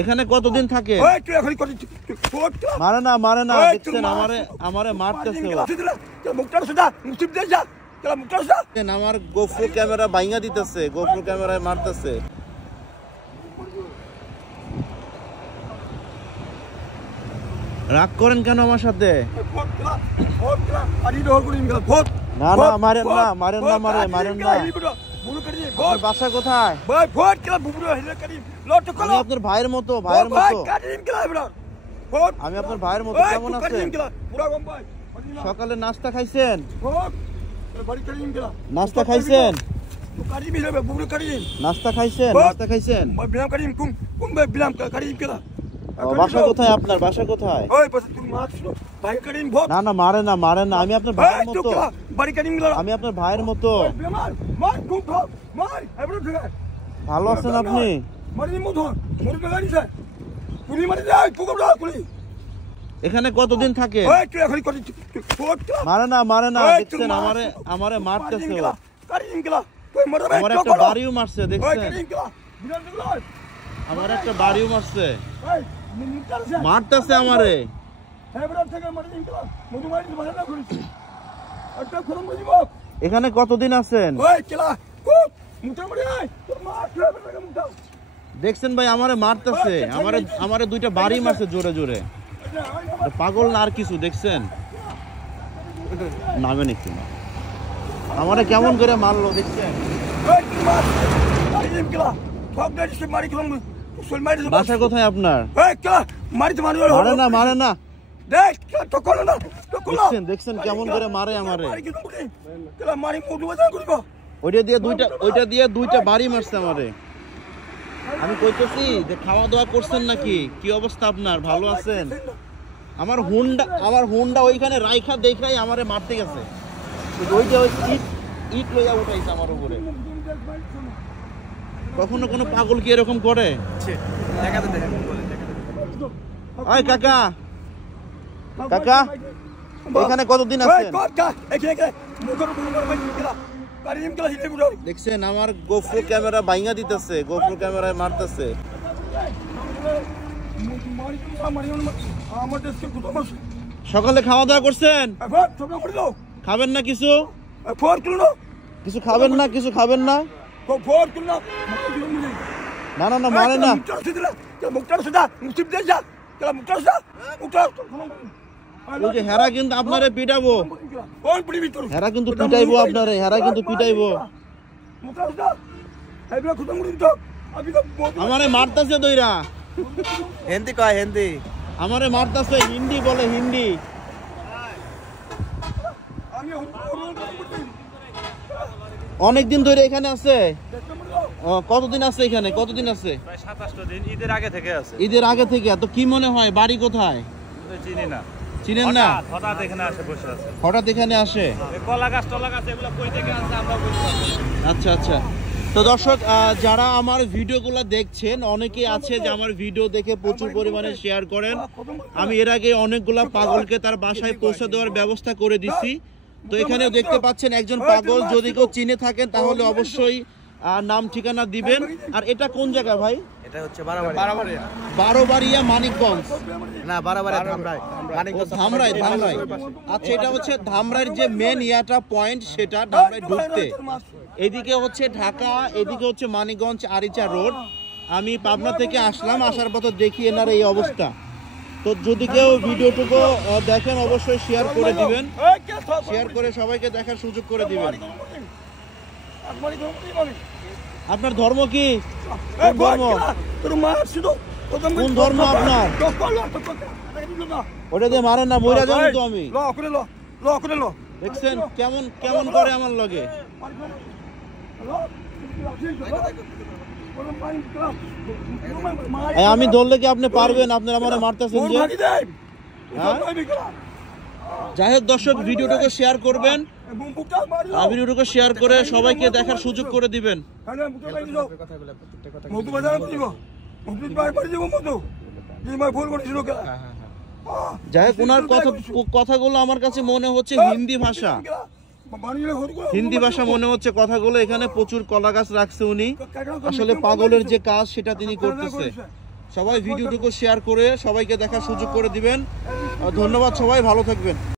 এখানে কতদিন থাকে? মারে না দেখছেন আমারে মারতেছে। আমার গোপ্রো ক্যামেরা ভাঙা দিতেছে, গোপ্রো ক্যামেরায় মারতেছে। রাগ করেন কেন আমার সাথে? না মারেন না। বাসা কোথায়? আমি আপনার ভাইয়ের মতো। আমি আপনার ভাইয়ের মতো। কেমন আছেন? সকালে নাস্তা খাইছেন? বাসা কোথায় আপনার? বাসা কোথায়? না মারে না। আমি আপনার ভাইয়ের মতো। আমি আপনার ভাইয়ের মতো। ভালো আছেন আপনি? এখানে কতদিন থাকে? মারে না দেখছেন আমারে মারতেছে। আমার একটা বাড়িও মারছে, দেখছেন? আমার একটা বাড়িও মারছে, মারতেছে আমারে। এখানে কতদিন আছেন? দেখছেন ভাই আমারে মারতেছে, আমারে দুইটা বাড়ি মারছে জোরে। পাগল না আর কিছু? দেখছেন নামে নাকি আমারে কেমন করে মারলো, দেখছেন? বাসা কোথায় আপনার? মারে না। দেখছেন কেমন করে মারে আমারে। ওইটা দিয়ে দুইটা বাড়ি মারছে আমারে। আমি কইতেছি যে খাওয়া দাওয়া করছেন নাকি? কি অবস্থা আপনার? ভালো আছেন? আমার হুন্ডা ওইখানে রাইখা দেখাই আমারে মারতে গেছে। ওইটা ইট লইয়া উঠাইছে আমার উপরে। কখনো কোনো পাগল কি এরকম করে? কাকা এখানে কতদিন আছেন? দেখছেন আমার গোপ্রো ক্যামেরা ভাঙা দিতেছে, গোপ্রো ক্যামেরায় মারতেছে। সকালে খাওয়া দাওয়া করছেন? খাবেন না কিছু? খাবেন না? না মারে না। হেরা কিন্তু আপনারে পিটাইবো। আমারে মারতাছে দইরা। হিন্দি আমারে মারতাছে, হিন্দি বলে, হিন্দি। অনেকদিন ধরে এখানে আছে? কতদিন আছে এখানে? কতদিন আছে? প্রায় 27 দিন। ঈদের আগে থেকে আছে। ঈদের আগে থেকে? তো কি মনে হয় বাড়ি কোথায়? চিনেন না? হঠাৎ এখানে আসে, বসে আছে। হঠাৎ এখানে আসে? কলা গাছ এগুলো কই থেকে আসে আমরা বুঝতে পারি। আচ্ছা। তো দর্শক যারা আমার ভিডিওগুলো দেখছেন, অনেকেই আছে যে আমার ভিডিও দেখে প্রচুর পরিমাণে শেয়ার করেন। আমি এর আগে অনেকগুলা পাগলকে তার বাসায় পৌঁছে দেওয়ার ব্যবস্থা করে দিছি। তো এখানেও দেখতে পাচ্ছেন একজন পাগল। যদি কেউ চিনে থাকেন তাহলে অবশ্যই নাম ঠিকানা দিবেন। আর এটা কোন জায়গা ভাই? এটা হচ্ছে বারোবাড়িয়া মানিকগঞ্জ না, ধামরাই। আচ্ছা, এটা হচ্ছে ধামরাইয়ের যে মেন পয়েন্ট, সেটা ধামরাই ঢুকতে। এদিকে হচ্ছে ঢাকা, এদিকে হচ্ছে মানিকগঞ্জ আরিচা রোড। আমি পাবনা থেকে আসলাম, আসার পথে দেখি এনার এই অবস্থা। তো যদি কেউ ভিডিওটুকু দেখেন অবশ্যই শেয়ার করে দিবেন, শেয়ার করে সবাইকে দেখার সুযোগ করে দিবেন। আপনার ধর্ম কি? কোন ধর্ম আপনার? ওটা দিয়ে মারেন না, মইরা যাবেন তো আমি। দেখছেন কেমন করে আমার লগে। আমি ধরলে কি আপনি পারবেন? আপনার আমার মারতেছেন যে। যাই হোক দর্শক, ভিডিওটাকে শেয়ার করবেন, ভিডিওটাকে শেয়ার করে সবাইকে দেখার সুযোগ করে দিবেন। যাই হোক, ওনার কথাগুলো আমার কাছে মনে হচ্ছে হিন্দি ভাষা মনে হচ্ছে কথাগুলো। এখানে প্রচুর কলা গাছ রাখছে উনি। আসলে পাগলের যে কাজ সেটা তিনি করতেছে। সবাই ভিডিওটুকু শেয়ার করে সবাইকে দেখার সুযোগ করে দিবেন। ধন্যবাদ, সবাই ভালো থাকবেন।